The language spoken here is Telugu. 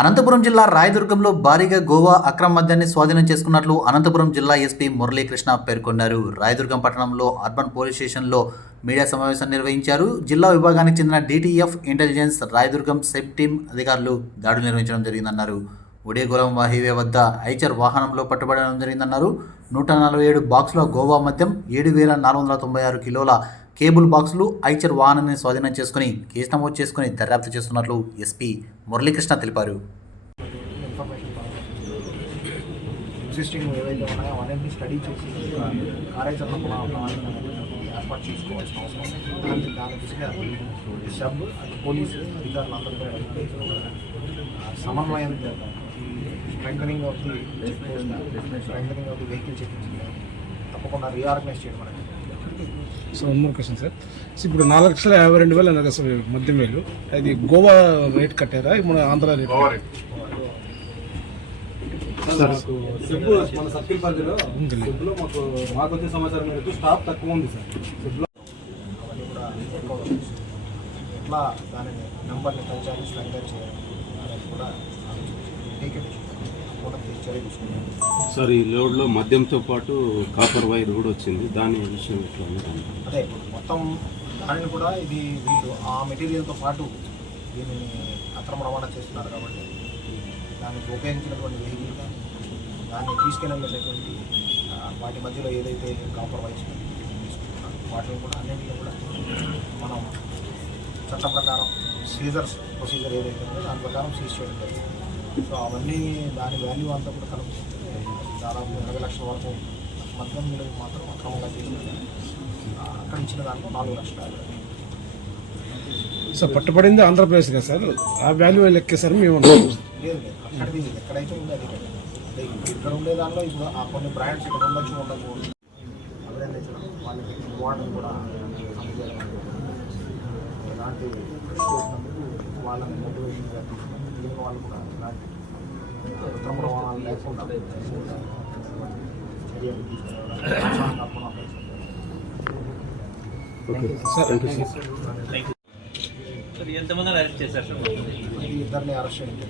అనంతపురం జిల్లా రాయదుర్గంలో భారీగా గోవా అక్రమ మద్యాన్ని స్వాధీనం చేసుకున్నట్లు అనంతపురం జిల్లా ఎస్పీ మురళీకృష్ణ పేర్కొన్నారు. రాయదుర్గం పట్టణంలో అర్బన్ పోలీస్ స్టేషన్లో మీడియా సమావేశం నిర్వహించారు. జిల్లా విభాగానికి చెందిన DTF intelligence Rayadurgam SEB team అధికారులు దాడులు నిర్వహించడం జరిగిందన్నారు. ఉడేగొలం హైవే వద్ద ఐచర్ వాహనంలో పట్టుబడడం జరిగిందన్నారు. 147 బాక్సుల గోవా మద్యం, 7,496 కిలోల కేబుల్ బాక్సులు ఐచర్ వాహనాన్ని స్వాధీనం చేసుకుని కేసు నమోదు చేసుకుని దర్యాప్తు చేస్తున్నట్లు ఎస్పీ మురళీకృష్ణ తెలిపారు. ఎగ్జిస్టింగ్ ఏవైతే ఉన్నాయో అవన్నీ స్టడీ చేసి కార్యాచరణ ఏర్పాటు చేసుకోవాల్సిన అవసరం ఉంది. దాని దృష్ట్యా సబ్ పోలీసు అధికారులందరితో సమన్వయం strengthening of the check post, strengthening of the vehicle checking తప్పకుండా రీఆర్గనైజ్ చేయడం అనేది. So one more question sir. ఇప్పుడు 4,52,000 అన్నారు సార్ మద్యం వేలు. అది గోవా రేట్ కట్టారా మన ఆంధ్ర రేట్? మన సర్కిల్ పరిధిలో మాకు వచ్చే సమాచారం మేరకు స్టాఫ్ తక్కువ ఉంది సార్. అవన్నీ కూడా ఎట్లా దానిని నెంబర్ని పెంచాలి, స్ట్రెంథన్ చేయాలి అనేది కూడా చర్య తీసుకున్నాం సార్. ఈ లోడ్లో మద్యంతో పాటు కాపర్ వైర్ కూడా వచ్చింది. దాని విషయం ఎట్లా ఉంది? అదే మొత్తం దానిని కూడా ఇది వీళ్ళు ఆ మెటీరియల్తో పాటు దీనిని అక్రమ రవాణా చేస్తున్నారు కాబట్టి దానికి ఉపయోగించినటువంటి వెహికల్ కానీ దాన్ని తీసుకెళ్ళేటటువంటి వాటి మధ్యలో ఏదైతే కాపర్ వైర్స్ తీసుకుంటున్నారో వాటిని కూడా అన్నింటినీ కూడా మనం చట్ట ప్రకారం సీజర్స్ ప్రొసీజర్ ఏదైతే ఉందో దాని ప్రకారం సీజ్ చేయడం జరిగింది. సో అవన్నీ దాని వాల్యూ అంతా కూడా కలుపుతుంది. దాదాపు 20 లక్షల వరకు మద్యం విలువ మాత్రం అక్రమంగా చేసింది. అక్కడ ఇచ్చిన దాంట్లో 4 లక్షలు. సార్ పట్టుబడింది ఆంధ్రప్రదేశ్ కదా సార్, ఆ వాల్యూ లెక్కే సార్ మేము లేదు అక్కడిది ఎక్కడైతే ఉందో అది అంటే ఇక్కడ ఉండే దానిలో ఇప్పుడు ఆ కొన్ని బ్రాండ్స్ ఇక్కడ ఉండొచ్చు ఉండకపోవచ్చు. అభినందించడం వాళ్ళకి వాటర్ కూడా అందజేయడం ఇలాంటి చేసినందుకు వాళ్ళని మోటివేషన్గా తీసుకుని మిగిలిన వాళ్ళు కూడా ఇలాంటి ఉత్తమ ప్రమాణాలు లేకుండా చర్యలు ఎంతమంది అరెస్ట్ చేశారు? ఇద్దరిని అరెస్ట్ చేయండి.